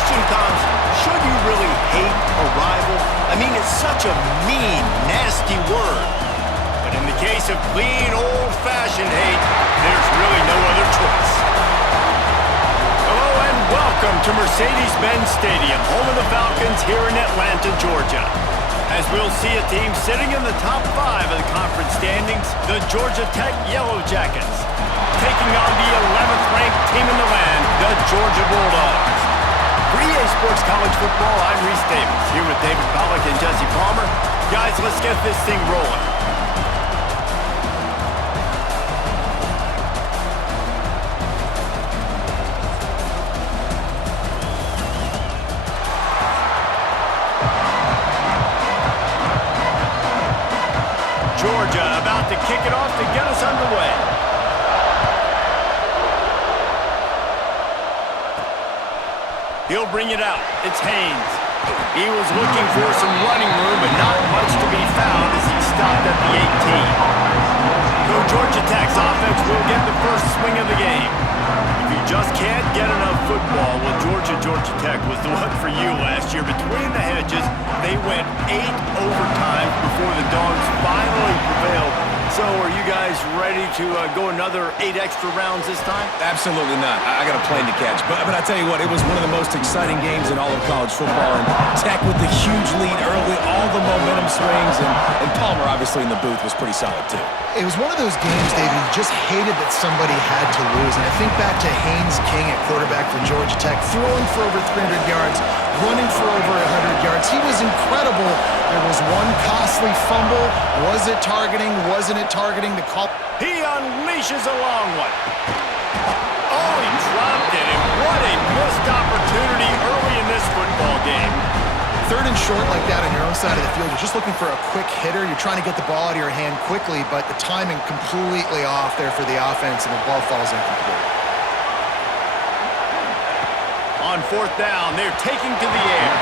question comes, should you really hate a rival? I mean, it's such a mean, nasty word. But in the case of clean, old-fashioned hate, there's really no other choice. Hello and welcome to Mercedes-Benz Stadium, home of the Falcons here in Atlanta, Georgia. As we'll see a team sitting in the top 5 of the conference standings, the Georgia Tech Yellow Jackets, taking on the 11th ranked team in the land, the Georgia Bulldogs. For EA Sports College Football, I'm Reese Davis, here with David Pollack and Jesse Palmer. Guys, let's get this thing rolling. Georgia about to kick it off to get us underway. He'll bring it out. It's Haynes. He was looking for some running room, but not much to be found as he stopped at the 18. So Georgia Tech's offense will get the first swing of the game. If you just can't get enough football, well, Georgia Tech was the one for you last year. Between the hedges, they went 8 overtimes before the Dogs finally prevailed. So are you guys ready to go another 8 extra rounds this time? Absolutely not. I got a plane to catch. But I tell you what, it was one of the most exciting games in all of college football. And Tech with the huge lead early, all the momentum swings. And Palmer, obviously, in the booth was pretty solid, too. It was one of those games, David, you just hated that somebody had to lose. And I think back to Haynes King at quarterback for Georgia Tech, throwing for over 300 yards, running for over 100 yards. He was incredible. There was one costly fumble. Was it targeting? Wasn't it targeting? The call. He unleashes a long one. Oh, he dropped it, and what a missed opportunity early in this football game. 3rd and short like that on your own side of the field. You're just looking for a quick hitter. You're trying to get the ball out of your hand quickly, but the timing completely off there for the offense, and the ball falls incomplete. On 4th down, they're taking to the air.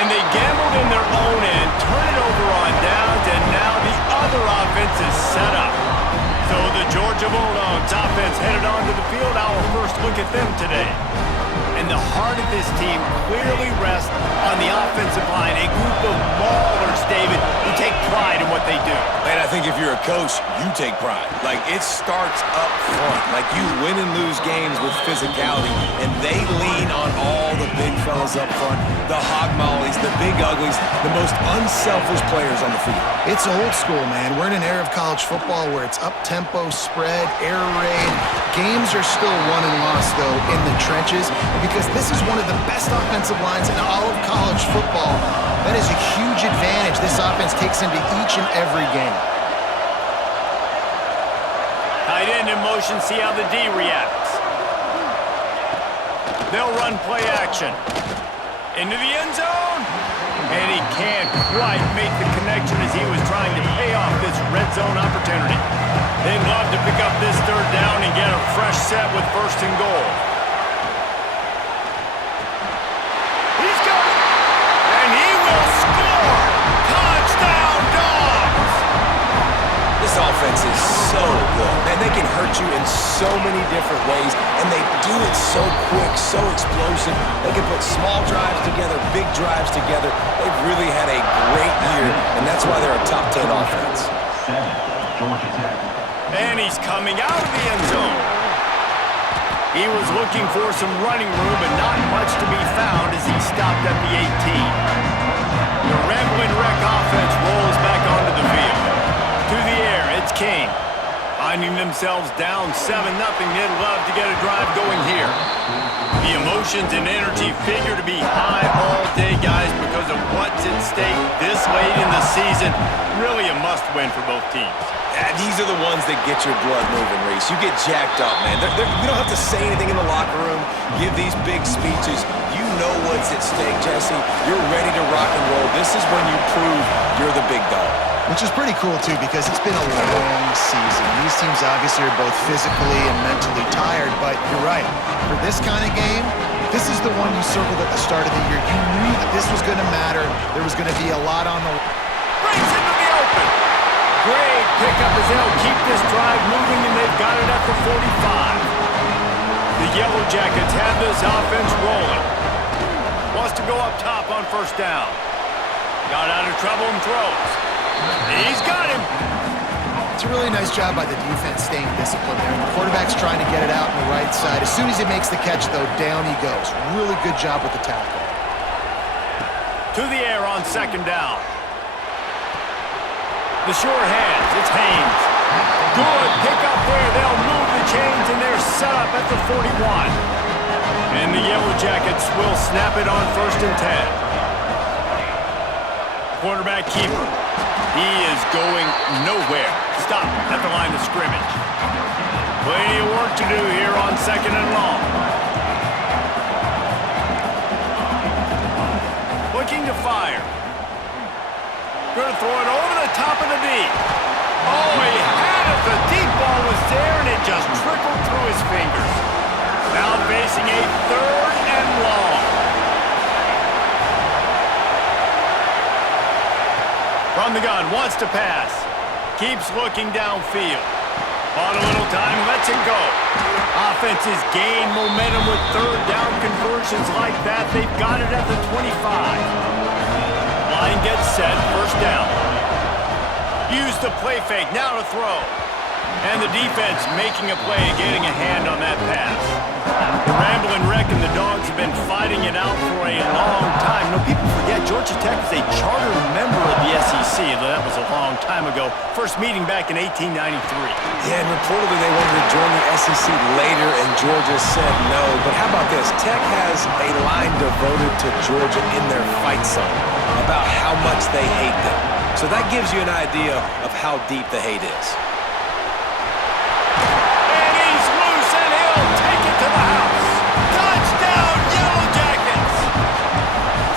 And they gambled in their own end, turn it over on downs, and now the other offense is set up. So the Georgia Bulldogs offense headed onto the field. Our first look at them today. And the heart of this team clearly rests on the offensive line. A group of maulers, David, who take pride in what they do. And I think if you're a coach, you take pride. Like, it starts up front. Like, you win and lose games with physicality, and they lean on all the big fellas up front, the hog mollies, the big uglies, the most unselfish players on the field. It's old school, man. We're in an era of college football where it's up-tempo, spread, air raid. Games are still won and lost, though, in the trenches. Because this is one of the best offensive lines in all of college football. That is a huge advantage this offense takes into each and every game. Tight end in motion, see how the D reacts. They'll run play action. Into the end zone. And he can't quite make the connection as he was trying to pay off this red zone opportunity. They'd love to pick up this 3rd down and get a fresh set with 1st and goal. This offense is so good, and they can hurt you in so many different ways, and they do it so quick, so explosive. They can put small drives together, big drives together. They've really had a great year, and that's why they're a top 10 offense. And he's coming out of the end zone. He was looking for some running room, but not much to be found as he stopped at the 18. The Ramblin' Wreck offense rolls back onto the field. To the air, it's Kane. Finding themselves down 7-0, they'd love to get a drive going here. The emotions and energy figure to be high all day, guys, because of what's at stake this late in the season. Really a must-win for both teams. These are the ones that get your blood moving, Reese. You get jacked up, man. We don't have to say anything in the locker room, give these big speeches. You know what's at stake, Jesse. You're ready to rock and roll. This is when you prove you're the big dog. Which is pretty cool, too, because it's been a long season. These teams obviously are both physically and mentally tired, but you're right. For this kind of game, this is the one you circled at the start of the year. You knew that this was going to matter. There was going to be a lot on the... Brings into the open. Great pickup as they'll keep this drive moving, and they've got it at the 45. The Yellow Jackets have this offense rolling. Wants to go up top on first down. Got out of trouble and throws. He's got him. It's a really nice job by the defense staying disciplined there. The quarterback's trying to get it out on the right side. As soon as he makes the catch, though, down he goes. Really good job with the tackle. To the air on second down. The short hands. It's Haynes. Good pick up there. They'll move the chains, and they're set up at the 41. And the Yellow Jackets will snap it on first and 10. Quarterback keeper. He is going nowhere. Stop at the line of scrimmage. Plenty of work to do here on second and long. Looking to fire. Going to throw it over the top of the deep. Oh, he had it. The deep ball was there, and it just trickled through his fingers. Now facing a third and long. From the gun, wants to pass. Keeps looking downfield. On a little time, lets it go. Offenses gain momentum with third down conversions like that. They've got it at the 25. Line gets set, first down. Use the play fake, now to throw. And the defense making a play and getting a hand on that pass. The Ramblin' Wreck and the Dogs have been fighting it out for a long time. You know, people forget Georgia Tech is a charter member of the SEC. That was a long time ago. First meeting back in 1893. Yeah, and reportedly they wanted to join the SEC later, and Georgia said no. But how about this? Tech has a line devoted to Georgia in their fight song about how much they hate them. So that gives you an idea of how deep the hate is. And he's loose, and he'll take it to the house. Touchdown, Yellow Jackets!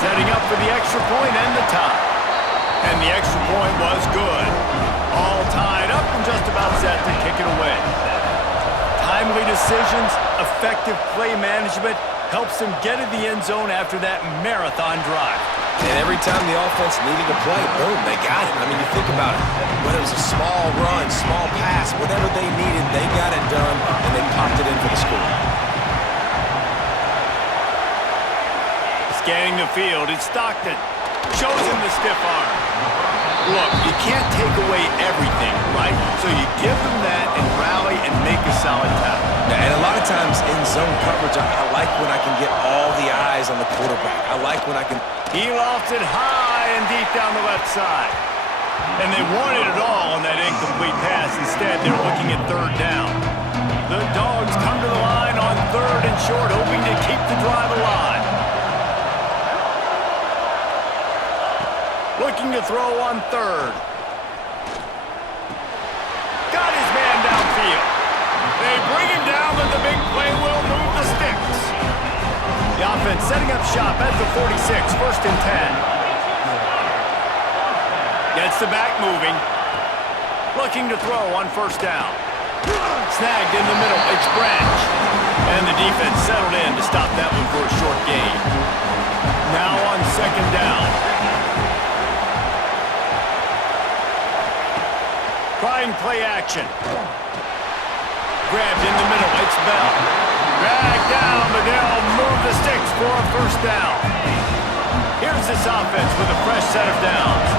Setting up for the extra point and the tie. And the extra point was good. All tied up and just about set to kick it away. Timely decisions, effective play management helps them get in the end zone after that marathon drive. And every time the offense needed a play, boom, they got it. I mean, you think about it. Whether it was a small run, small pass, whatever they needed, they got it done, and they popped it in for the score. Scanning the field, it's Stockton. Shows him the stiff arm. Look, you can't take away everything, right? So you give them that and rally and make a solid tackle. And a lot of times in zone coverage, I like when I can get all the eyes on the quarterback. I like when I can... He lofts it high and deep down the left side. And they wanted it all on that incomplete pass. Instead, they're looking at third down. The Dogs come to the line on third and short, hoping to keep the drive alive. Looking to throw on third. Got his man downfield. They bring him down, but the big play will move the sticks. The offense setting up shop at the 46, first and 10. Gets the back moving. Looking to throw on first down. Snagged in the middle, it's Branch. And the defense settled in to stop that one for a short gain. Now on second down. Trying play action. Grabbed in the middle, it's Bell. Dragged down, but they'll move the sticks for a first down. Here's this offense with a fresh set of downs.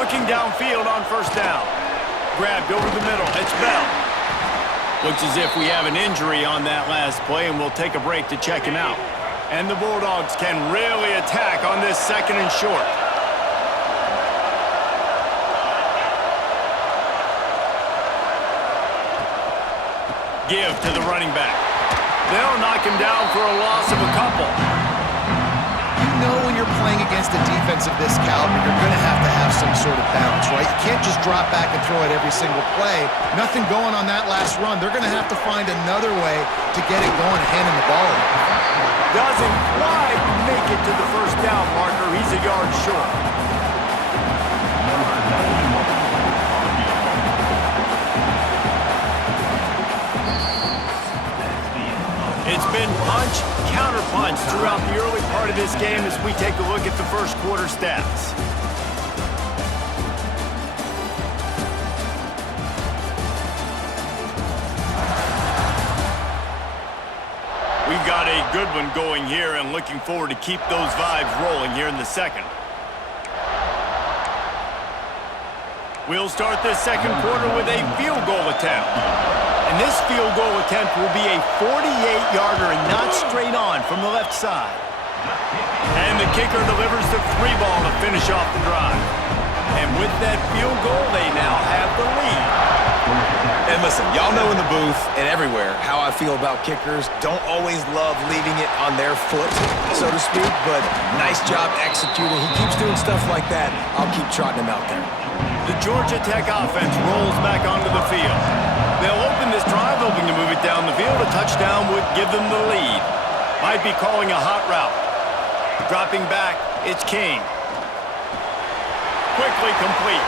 Looking downfield on first down. Grabbed over the middle, it's Bell. Looks as if we have an injury on that last play, and we'll take a break to check him out. And the Bulldogs can really attack on this second and short. Give to the running back. They'll knock him down for a loss of a couple. You know when you're playing against a defense of this caliber, you're going to have some sort of balance, right? You can't just drop back and throw it every single play. Nothing going on that last run. They're going to have to find another way to get it going and handing the ball off. Doesn't quite make it to the first down marker. He's a yard short. It's been punch, counter-punch throughout the early part of this game as we take a look at the first quarter stats. good one going here and looking forward to keep those vibes rolling here in the second. We'll start this second quarter with a field goal attempt. And this field goal attempt will be a 48-yarder and not straight on from the left side. And the kicker delivers the free ball to finish off the drive. And with that field goal, they now have the lead. And listen, y'all know in the booth and everywhere how I feel about kickers. Don't always love leaving it on their foot, so to speak, but nice job executing. He keeps doing stuff like that. I'll keep trotting him out there. The Georgia Tech offense rolls back onto the field. They'll open this drive, hoping to move it down the field. A touchdown would give them the lead. Might be calling a hot route. Dropping back, it's King. Quickly complete.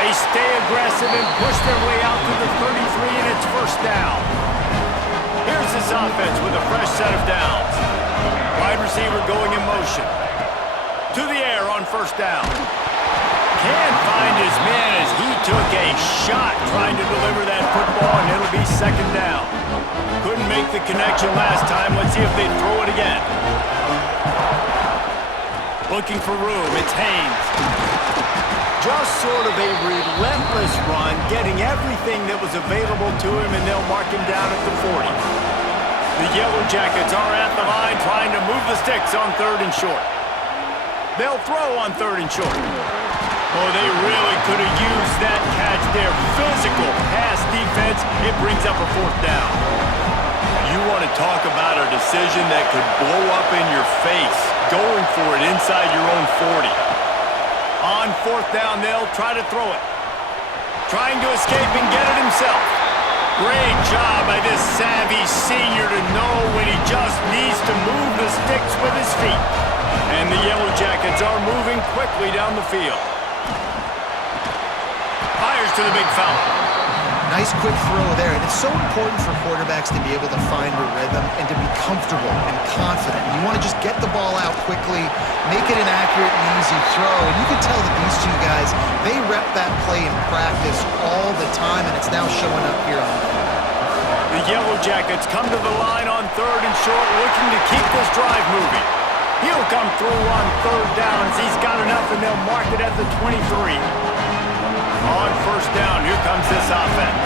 They stay aggressive and push their way out to the 33, and it's first down. Here's this offense with a fresh set of downs. Wide receiver going in motion. To the air on first down. Can't find his man as he took a shot trying to deliver that football, and it'll be second down. Couldn't make the connection last time. Let's see if they throw it again. Looking for room. It's Haynes. Just sort of a relentless run, getting everything that was available to him, and they'll mark him down at the 40. The Yellow Jackets are at the line trying to move the sticks on third and short. They'll throw on third and short. Oh, they really could have used that catch there. Physical pass defense. It brings up a fourth down. You want to talk about a decision that could blow up in your face. Going for it inside your own 40. On fourth down, they'll try to throw it. Trying to escape and get it himself. Great job by this savvy senior to know when he just needs to move the sticks with his feet. And the Yellow Jackets are moving quickly down the field. Fires to the big fella. Nice quick throw there, and it's so important for quarterbacks to be able to find a rhythm and to be comfortable and confident. You want to just get the ball out quickly, make it an accurate and easy throw, and you can tell that these two guys, they rep that play in practice all the time, and it's now showing up here on film. The Yellow Jackets come to the line on third and short, looking to keep this drive moving. He'll come through on third downs. He's got enough, and they'll mark it at the 23. On first down, here comes this offense.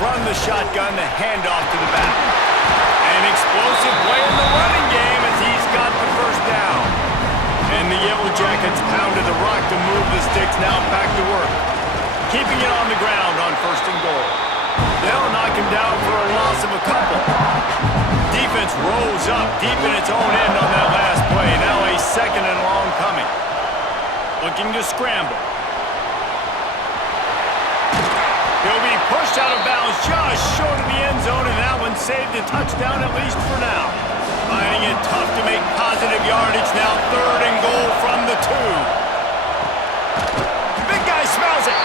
From the shotgun, the handoff to the back. An explosive play in the running game as he's got the first down. And the Yellow Jackets pounded the rock to move the sticks, now back to work. Keeping it on the ground on first and goal. They'll knock him down for a loss of a couple. Defense rose up deep in its own end on that last play. Now a second and long coming. Looking to scramble. He'll be pushed out of bounds just short of the end zone, and that one saved a touchdown at least for now. Finding it tough to make positive yardage now. Third and goal from the 2. Big guy smells it.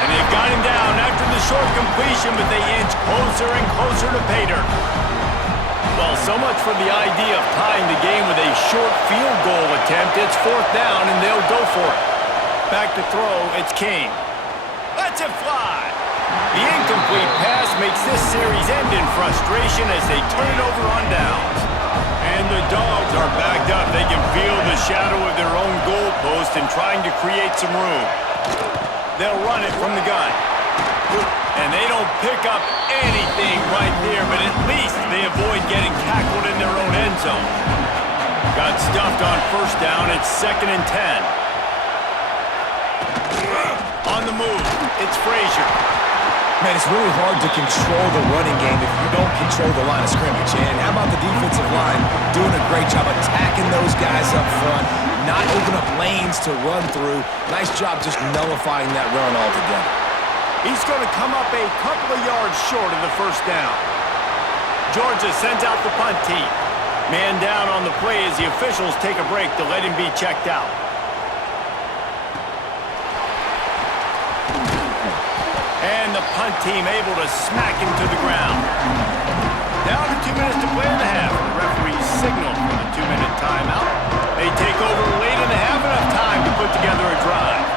And they've got him down after the short completion, but they inch closer and closer to pay dirt. Well, so much for the idea of tying the game with a short field goal attempt. It's fourth down, and they'll go for it. Back to throw, it's King. Lets it fly. The incomplete pass makes this series end in frustration as they turn it over on downs. And the Dogs are backed up. They can feel the shadow of their own goalpost and trying to create some room. They'll run it from the gun. And they don't pick up anything right there, but at least they avoid getting tackled in their own end zone. Got stuffed on first down. It's 2nd and 10. On the move, it's Frazier. Man, it's really hard to control the running game if you don't control the line of scrimmage. And how about the defensive line doing a great job attacking those guys up front, not open up lanes to run through. Nice job just nullifying that run altogether. He's going to come up a couple of yards short of the first down. Georgia sends out the punt team. Man down on the play as the officials take a break to let him be checked out. And the punt team able to smack him to the ground. Down to 2 minutes to play in the half. The referees signal for the 2-minute timeout. They take over late in the half, enough time to put together a drive.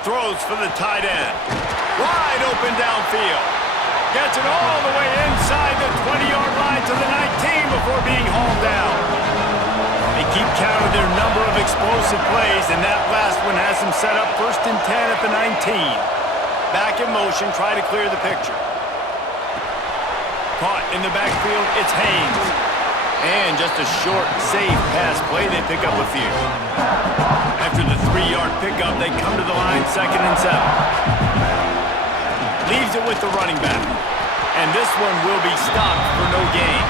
Throws for the tight end. Wide open downfield. Gets it all the way inside the 20-yard line to the 19 before being hauled down. They keep count of their number of explosive plays, and that last one has them set up 1st and 10 at the 19. Back in motion, try to clear the picture. Caught in the backfield, it's Haynes. And just a short, safe pass play, they pick up a few. After the 3-yard pickup, they come to the line 2nd and 7. Leaves it with the running back. And this one will be stopped for no gain.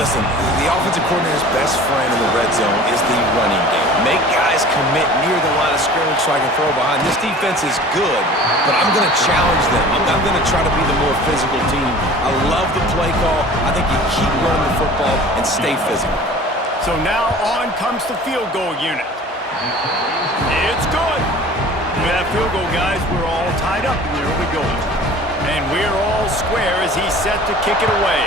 Listen, the offensive coordinator's best friend in the red zone is the running game. Make guys commit near the line of scrimmage so I can throw behind. This defense is good, but I'm going to challenge them. I'm going to try to be the more physical team. I love the play call. I think you keep running the football and stay physical. So now on comes the field goal unit. It's good. With that field goal, guys, we're all tied up in the early going. And we're all square as he's set to kick it away.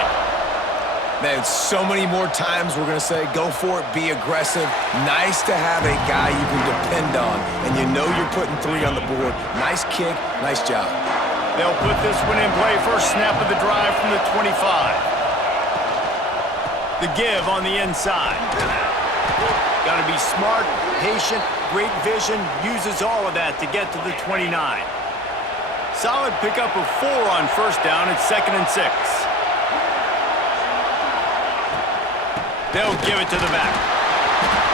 Man, so many more times we're going to say, go for it, be aggressive. Nice to have a guy you can depend on, and you know you're putting 3 on the board. Nice kick, nice job. They'll put this one in play first snap of the drive from the 25. The give on the inside. Got to be smart, patient, great vision, uses all of that to get to the 29. Solid pickup of 4 on first down. It's 2nd and 6. They'll give it to the back.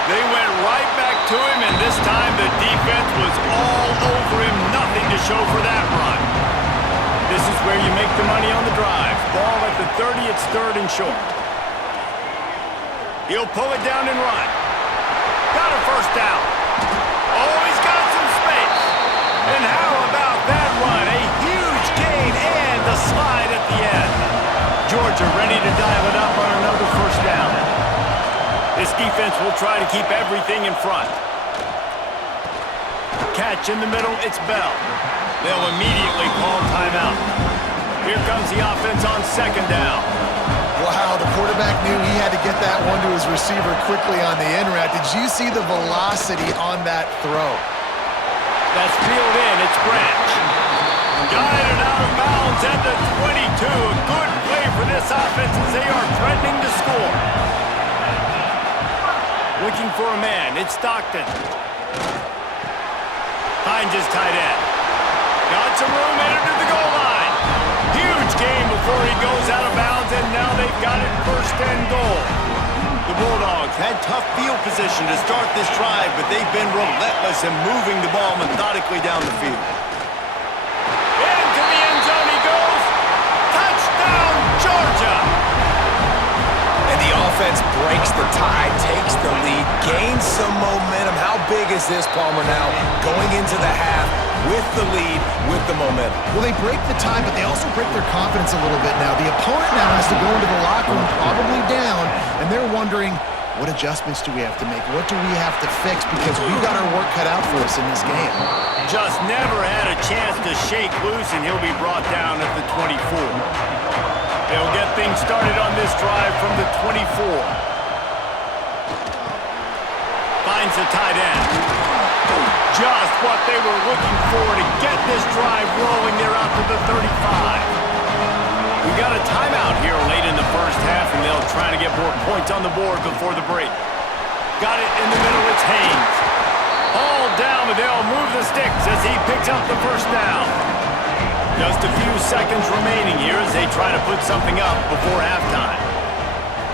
They went right back to him, and this time the defense was all over him. Nothing to show for that run. This is where you make the money on the drive. Ball at the 30, it's 3rd and short. He'll pull it down and run. Got a first down. Oh, he's got some space. And how about that run? A huge gain and the slide at the end. Georgia ready to dial it up on another first down. This defense will try to keep everything in front. Catch in the middle, it's Bell. They'll immediately call timeout. Here comes the offense on 2nd down. Wow, the quarterback knew he had to get that one to his receiver quickly on the in route. Did you see the velocity on that throw? That's reeled in, it's Branch. Guided out of bounds at the 22. A good play for this offense as they are threatening to score. Looking for a man, it's Stockton. Finds his tight end. Got some room, headed to the goal line. Huge gain before he goes out of bounds, and now they've got it 1st and goal. The Bulldogs had tough field position to start this drive, but they've been relentless in moving the ball methodically down the field. Into the end zone he goes. Touchdown, Georgia! And the offense breaks the tie, takes the lead, gains some momentum. How big is this, Palmer, now? Going into the half with the lead, with the momentum. Well, they break the tie, but they also break their confidence a little bit now. The opponent now has to go into the locker room, probably down, and they're wondering, what adjustments do we have to make? What do we have to fix? Because we've got our work cut out for us in this game. Just never had a chance to shake loose, and he'll be brought down at the 24. They'll get things started on this drive from the 24. Finds the tight end. Just what they were looking for to get this drive rolling. They're out to the 35. We got a timeout here late in the first half, and they'll try to get more points on the board before the break. Got it in the middle, it's Haynes. All down, but they'll move the sticks as he picks up the first down. Just a few seconds remaining here as they try to put something up before halftime.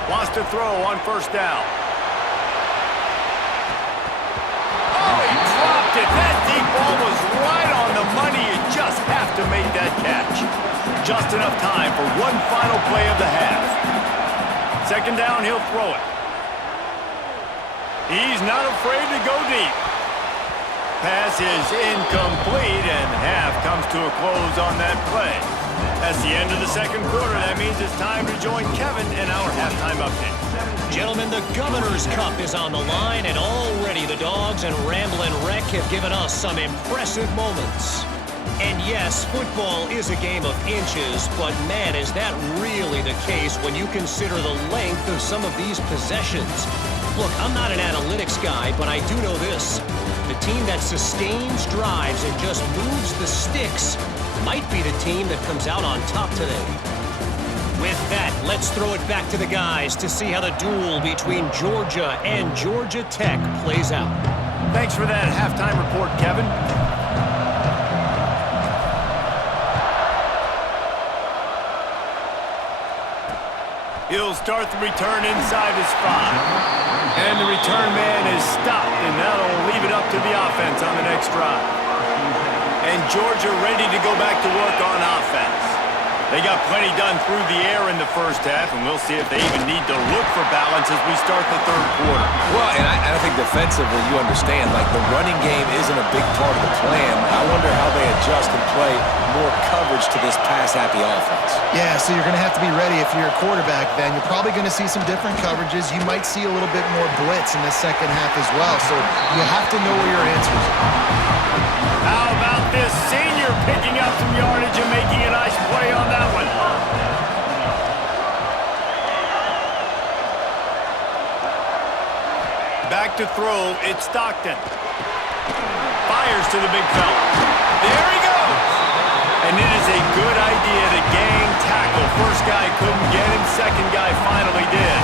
Wants to throw on first down. Oh, he dropped it. That deep ball was right on the money. You just have to make that catch. Just enough time for one final play of the half. 2nd down, he'll throw it. He's not afraid to go deep. Pass is incomplete, and half comes to a close on that play. That's the end of the 2nd quarter. That means it's time to join Kevin in our halftime update. Gentlemen, the Governor's Cup is on the line, and already the Dogs and Ramblin' Wreck have given us some impressive moments. And yes, football is a game of inches, but man, is that really the case when you consider the length of some of these possessions. Look, I'm not an analytics guy, but I do know this. The team that sustains drives and just moves the sticks might be the team that comes out on top today. With that, let's throw it back to the guys to see how the duel between Georgia and Georgia Tech plays out. Thanks for that halftime report, Kevin. He'll start the return inside his 5. And the return man is stopped, and that'll leave it up to the offense on the next drive. And Georgia ready to go back to work on offense. They got plenty done through the air in the first half, and we'll see if they even need to look for balance as we start the third quarter. Well, and I think defensively, you understand, like the running game isn't a big part of the plan. I wonder how they adjust and play more coverage to this pass-happy offense. Yeah, so you're going to have to be ready if you're a quarterback then. You're probably going to see some different coverages. You might see a little bit more blitz in the second half as well, so you have to know where your answers are. How about this senior picking up some yardage and making a nice play on that one? Back to throw, it's Stockton. Fires to the big fella. There he goes! And it is a good idea to gang tackle. First guy couldn't get him, second guy finally did.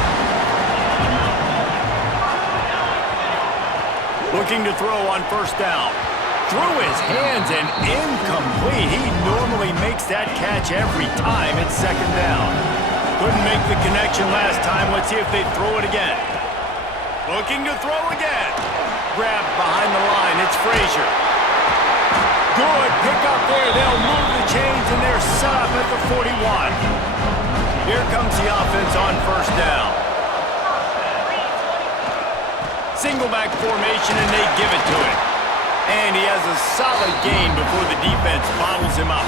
Looking to throw on first down. Through his hands and incomplete. He normally makes that catch every time. It's second down. Couldn't make the connection last time. Let's see if they throw it again. Looking to throw again. Grabbed behind the line. It's Frazier. Good pick up there. They'll move the chains, and they're set up at the 41. Here comes the offense on first down. Single back formation, and they give it to him. And he has a solid gain before the defense bottles him up.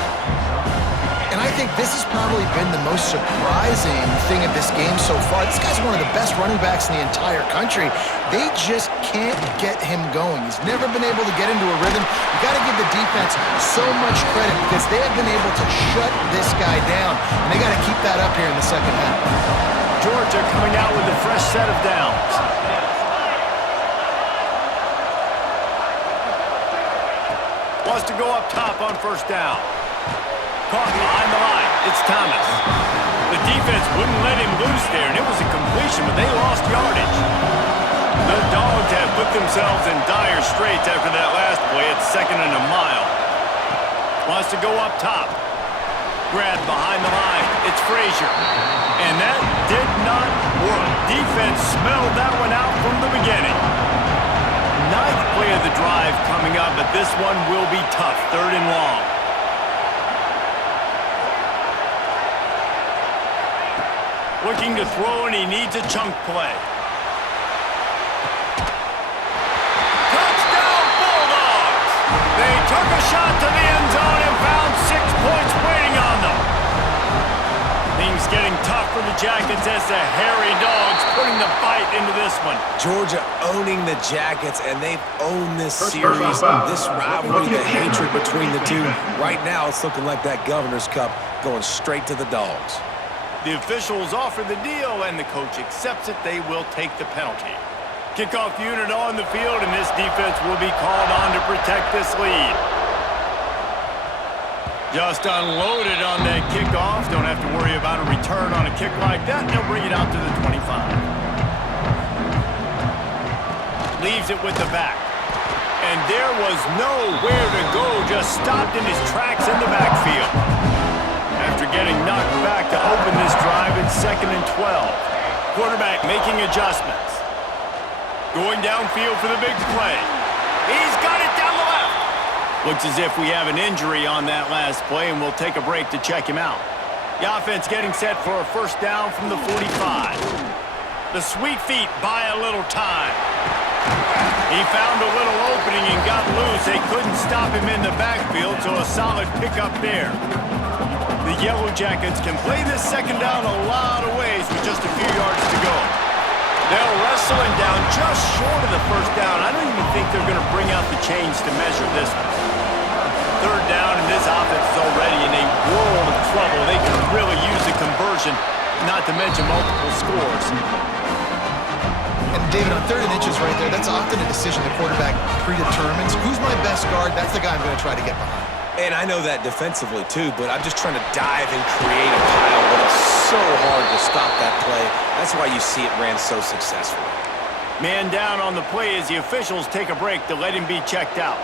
And I think this has probably been the most surprising thing of this game so far. This guy's one of the best running backs in the entire country. They just can't get him going. He's never been able to get into a rhythm. You got to give the defense so much credit because they have been able to shut this guy down. And they got to keep that up here in the second half. Georgia coming out with a fresh set of downs. Wants to go up top on first down. Caught behind the line. It's Thomas. The defense wouldn't let him loose there, and it was a completion, but they lost yardage. The Dogs have put themselves in dire straits after that last play. It's second and a mile. Wants to go up top. Grabbed behind the line. It's Frazier. And that did not work. Defense smelled that one out from the beginning. Ninth play of the drive coming up, but this one will be tough. Third and long. Looking to throw, and he needs a chunk play. Touchdown, Bulldogs! They took a shot to the end zone and found 6 points waiting on them. Things getting tough for the Jackets as the hairy Dogs putting the bite into this one. Georgia owning the Jackets, and they've owned this series, this rivalry, the hatred between the two. Right now, it's looking like that Governor's Cup going straight to the Dogs. The officials offer the deal, and the coach accepts it. They will take the penalty. Kickoff unit on the field, and this defense will be called on to protect this lead. Just unloaded on that kickoff. Don't have to worry about a return on a kick like that. They'll bring it out to the 25. Leaves it with the back. And there was nowhere to go. Just stopped in his tracks in the backfield. After getting knocked back to open this drive, it's second and 12. Quarterback making adjustments. Going downfield for the big play. He's got it down the left. Looks as if we have an injury on that last play, and we'll take a break to check him out. The offense getting set for a first down from the 45. The Sweet Feet buy a little time. He found a little opening and got loose. They couldn't stop him in the backfield, so a solid pickup there. The Yellow Jackets can play this second down a lot of ways with just a few yards to go. They'll wrestle him down just short of the first down. I don't even think they're going to bring out the chains to measure this one. Third down, and this offense is already in a world of trouble. They can really use the conversion, not to mention multiple scores. And David, on third and inches right there, that's often a decision the quarterback predetermines. Who's my best guard? That's the guy I'm going to try to get behind. And I know that defensively too, but I'm just trying to dive and create a pile, but it's so hard to stop that play. That's why you see it ran so successfully. Man down on the play as the officials take a break to let him be checked out.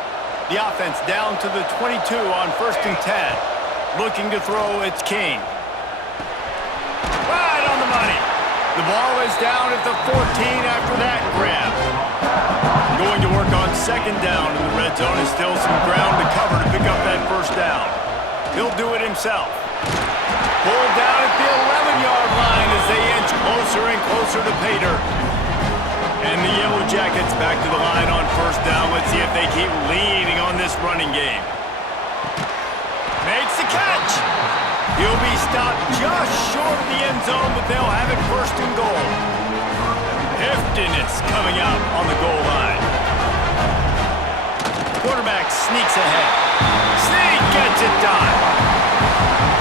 The offense down to the 22 on 1st and 10. Looking to throw, it's King. Right on the money. The ball is down at the 14 after that grab. Going to work on 2nd down in the red zone is still some ground to cover to pick up that 1st down. He'll do it himself. Pulled down at the 11-yard line as they inch closer and closer to pay dirt. And the Yellow Jackets back to the line on 1st down. Let's see if they keep leaning on this running game. Makes the catch. He'll be stopped just short of the end zone, but they'll have it 1st and goal. Heftiness coming out on the goal line. Quarterback sneaks ahead. Sneak gets it done.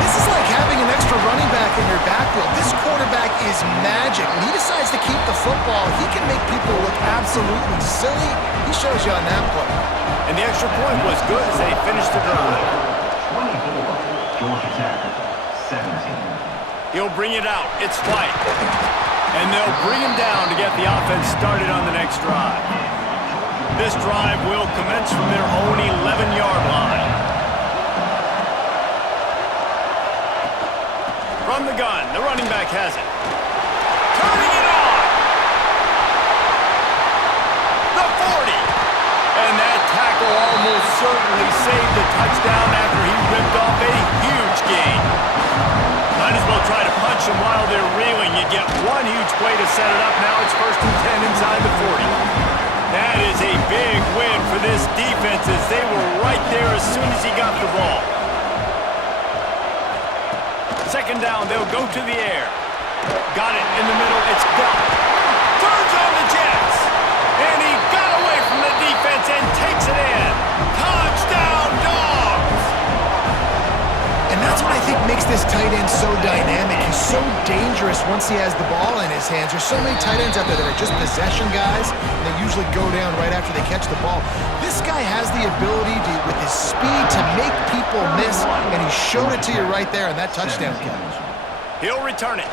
This is like having an extra running back in your backfield. This quarterback is magic. When he decides to keep the football, he can make people look absolutely silly. He shows you on that play. And the extra point was good as they finished the drive. 24, Georgia Tech, 17. He'll bring it out. It's White. And they'll bring him down to get the offense started on the next drive. This drive will commence from their own 11-yard line. From the gun, the running back has it. Turning it on! The 40! And that tackle almost certainly saved the touchdown after he ripped off a huge gain. Might as well try to punch them while they're reeling. You get one huge play to set it up. Now it's 1st and 10 inside the 40. That is a big win for this defense as they were right there as soon as he got the ball. 2nd down, they'll go to the air. Got it in the middle, it's Bell. Turns on the Jets. And he got away from the defense and takes it in. Touchdown, Dogs! And that's what I think makes this tight end so dynamic. He's so dangerous once he has the ball in his hands. There's so many tight ends out there that are just possession guys, and they usually go down right after they catch the ball. This guy has the ability to, with his speed, to make people miss, and he showed it to you right there in that touchdown catch. He'll return it.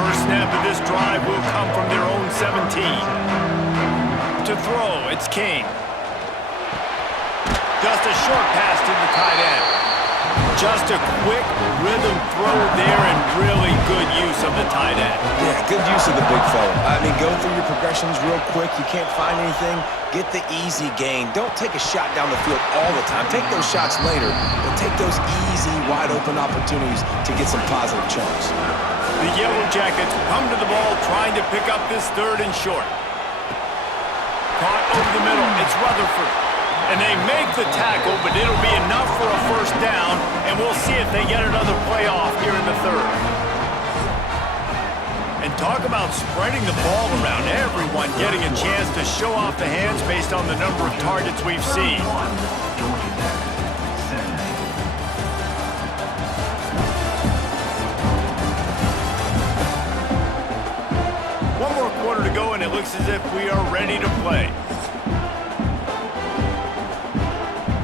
First snap of this drive will come from their own 17. To throw, it's King. Just a short pass to the tight end. Just a quick rhythm throw there and really good use of the tight end. Yeah, good use of the big fella. I mean, go through your progressions real quick. You can't find anything. Get the easy gain. Don't take a shot down the field all the time. Take those shots later, but take those easy, wide-open opportunities to get some positive chunks. The Yellow Jackets come to the ball trying to pick up this 3rd and short. Caught over the middle, it's Rutherford. And they make the tackle, but it'll be enough for a 1st down, and we'll see if they get another play off here in the 3rd. And talk about spreading the ball around, everyone getting a chance to show off the hands based on the number of targets we've seen. Georgia Tech, 17. One more quarter to go, and it looks as if we are ready to play.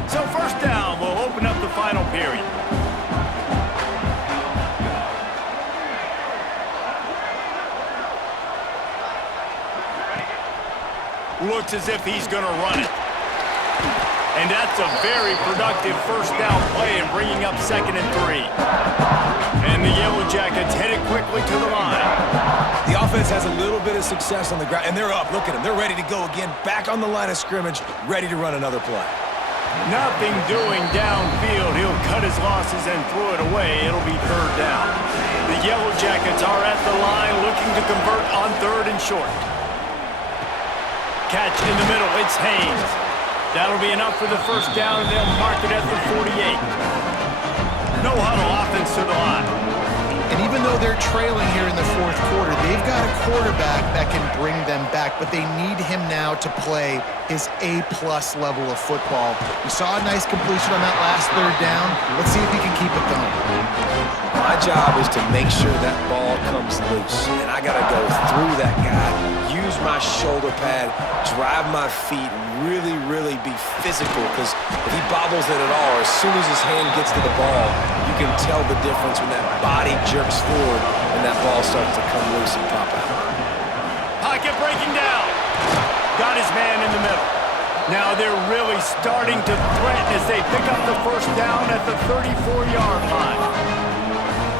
So 1st down, we'll open up the final period. Looks as if he's going to run it. And that's a very productive 1st down play and bringing up 2nd and 3. And the Yellow Jackets headed quickly to the line. The offense has a little bit of success on the ground, and they're up. Look at them. They're ready to go again, back on the line of scrimmage, ready to run another play. Nothing doing downfield. He'll cut his losses and throw it away. It'll be 3rd down. The Yellow Jackets are at the line looking to convert on 3rd and short. Catch in the middle. It's Haynes. That'll be enough for the 1st down, and they'll mark it at the 48. No huddle offense to the line. And even though they're trailing here in the 4th quarter, they've got a quarterback that can bring them back, but they need him now to play his A-plus level of football. We saw a nice completion on that last 3rd down. Let's see if he can keep it going. I job is to make sure that ball comes loose. And I got to go through that guy, use my shoulder pad, drive my feet, really, really be physical. Because if he bobbles it at all, as soon as his hand gets to the ball, you can tell the difference when that body jerks forward and that ball starts to come loose and pop out. Pocket breaking down. Got his man in the middle. Now they're really starting to threaten as they pick up the first down at the 34-yard line.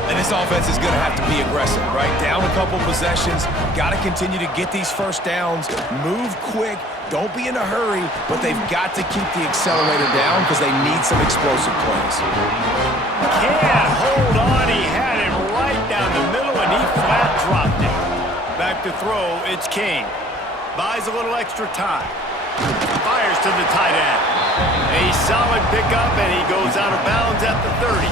And this offense is going to have to be aggressive, right? Down a couple possessions, got to continue to get these first downs, move quick, don't be in a hurry, but they've got to keep the accelerator down because they need some explosive plays. Can't hold on. He had it right down the middle, and he flat dropped it. Back to throw, it's King. Buys a little extra time. Fires to the tight end. A solid pickup, and he goes out of bounds at the 30.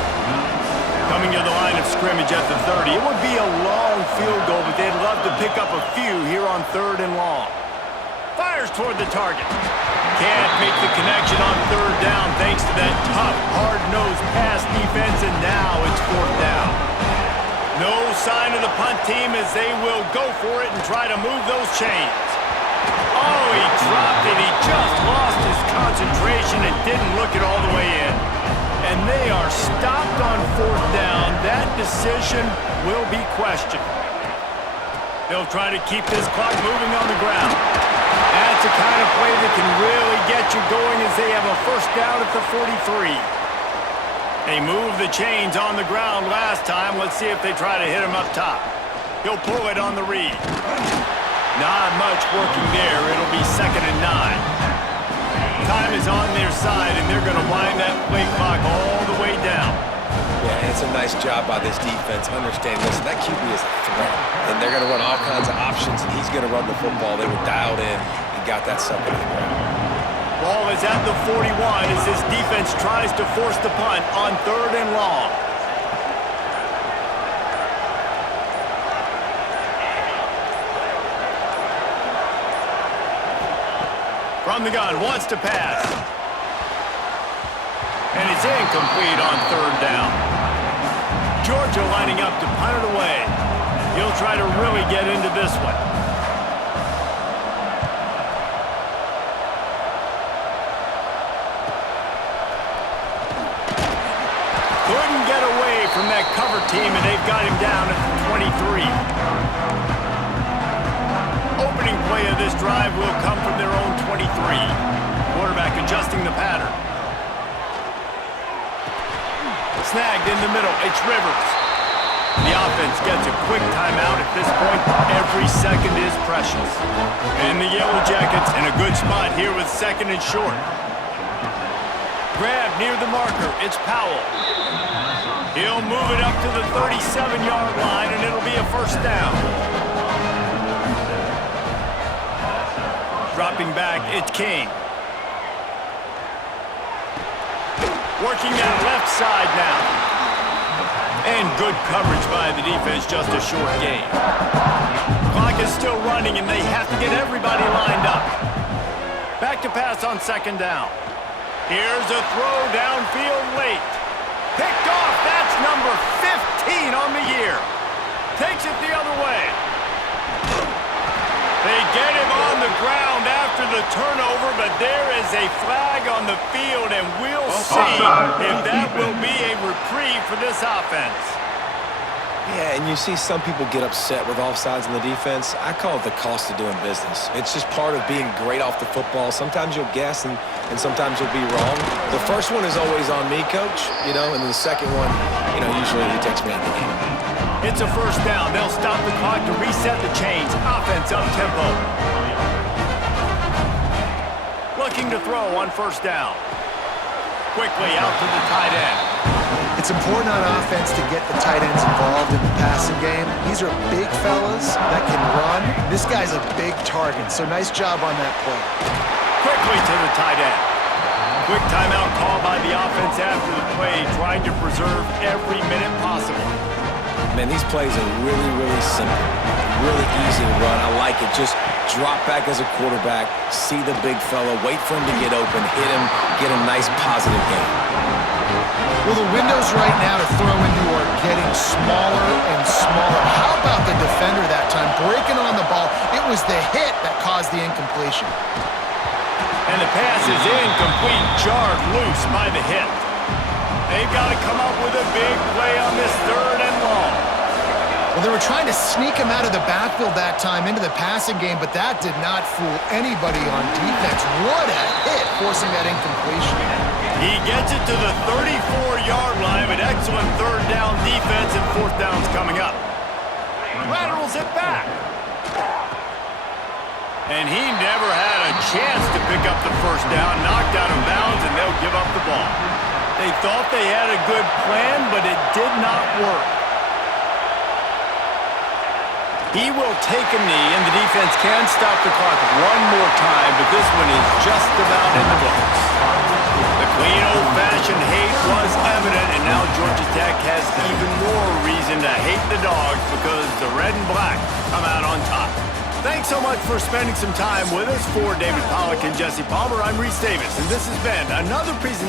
Coming to the line of scrimmage at the 30. It would be a long field goal, but they'd love to pick up a few here on 3rd and long. Fires toward the target. Can't make the connection on 3rd down thanks to that tough, hard-nosed pass defense, and now it's 4th down. No sign of the punt team as they will go for it and try to move those chains. Oh, he dropped it. He just lost his concentration and didn't look it all the way in. And they are stopped on 4th down. That decision will be questioned. They'll try to keep this clock moving on the ground. That's the kind of play that can really get you going as they have a first down at the 43. They moved the chains on the ground last time. Let's see if they try to hit him up top. He'll pull it on the read. Not much working there. It'll be 2nd and 9. Time is on their side, and they're going to wind that play clock all the way down. Yeah, it's a nice job by this defense. Understand, listen, that QB is a threat, and they're going to run all kinds of options, and he's going to run the football. They were dialed in and got that sucker to the ground. Ball is at the 41 as this defense tries to force the punt on 3rd and long. From the gun, wants to pass. And it's incomplete on 3rd down. Georgia lining up to punt it away. He'll try to really get into this one. Couldn't get away from that cover team, and they've got him down at the 23. Opening play of this drive will come from their own 23. Quarterback adjusting the pattern. Snagged in the middle. It's Rivers. The offense gets a quick timeout at this point. Every second is precious. And the Yellow Jackets in a good spot here with 2nd and short. Grab near the marker. It's Powell. He'll move it up to the 37-yard line, and it'll be a first down. Dropping back, it's King. Working that left side now. And good coverage by the defense, just a short gain. Clock is still running, and they have to get everybody lined up. Back to pass on 2nd down. Here's a throw downfield late. Picked off, that's number 15 on the year. Takes it the other way. They get him on the ground after the turnover, but there is a flag on the field, and we'll see if that will be a reprieve for this offense. Yeah, and you see some people get upset with offsides in the defense. I call it the cost of doing business. It's just part of being great off the football. Sometimes you'll guess, and sometimes you'll be wrong. The first one is always on me, Coach, and then the second one, usually he takes me out of the game. It's a first down. They'll stop the clock to reset the chains. Offense up tempo. Looking to throw on 1st down. Quickly out to the tight end. It's important on offense to get the tight ends involved in the passing game. These are big fellas that can run. This guy's a big target, so nice job on that play. Quickly to the tight end. Quick timeout call by the offense after the play, trying to preserve every minute possible. Man, these plays are really, really simple. Really easy to run. I like it. Just drop back as a quarterback, see the big fella, wait for him to get open, hit him, get a nice positive game. Well, the windows right now to throw into are getting smaller. defender that time, breaking on the ball. It was the hit that caused the incompletion. And the pass is incomplete, jarred loose by the hit. They've got to come up with a big play on this 3rd and long. Well, they were trying to sneak him out of the backfield that time into the passing game, but that did not fool anybody on defense. What a hit, forcing that incompletion. He gets it to the 34-yard line, but excellent 3rd down defense, and 4th down's coming up. Laterals it back. And he never had a chance to pick up the 1st down, knocked out of bounds, and they'll give up the ball. They thought they had a good plan, but it did not work. He will take a knee, and the defense can stop the clock one more time, but this one is just about in the books. The clean, old-fashioned hate was evident, and now Georgia Tech has even more reason to hate the Dogs because the red and black come out on top. Thanks so much for spending some time with us. For David Pollack and Jesse Palmer, I'm Reese Davis, and this has been another presentation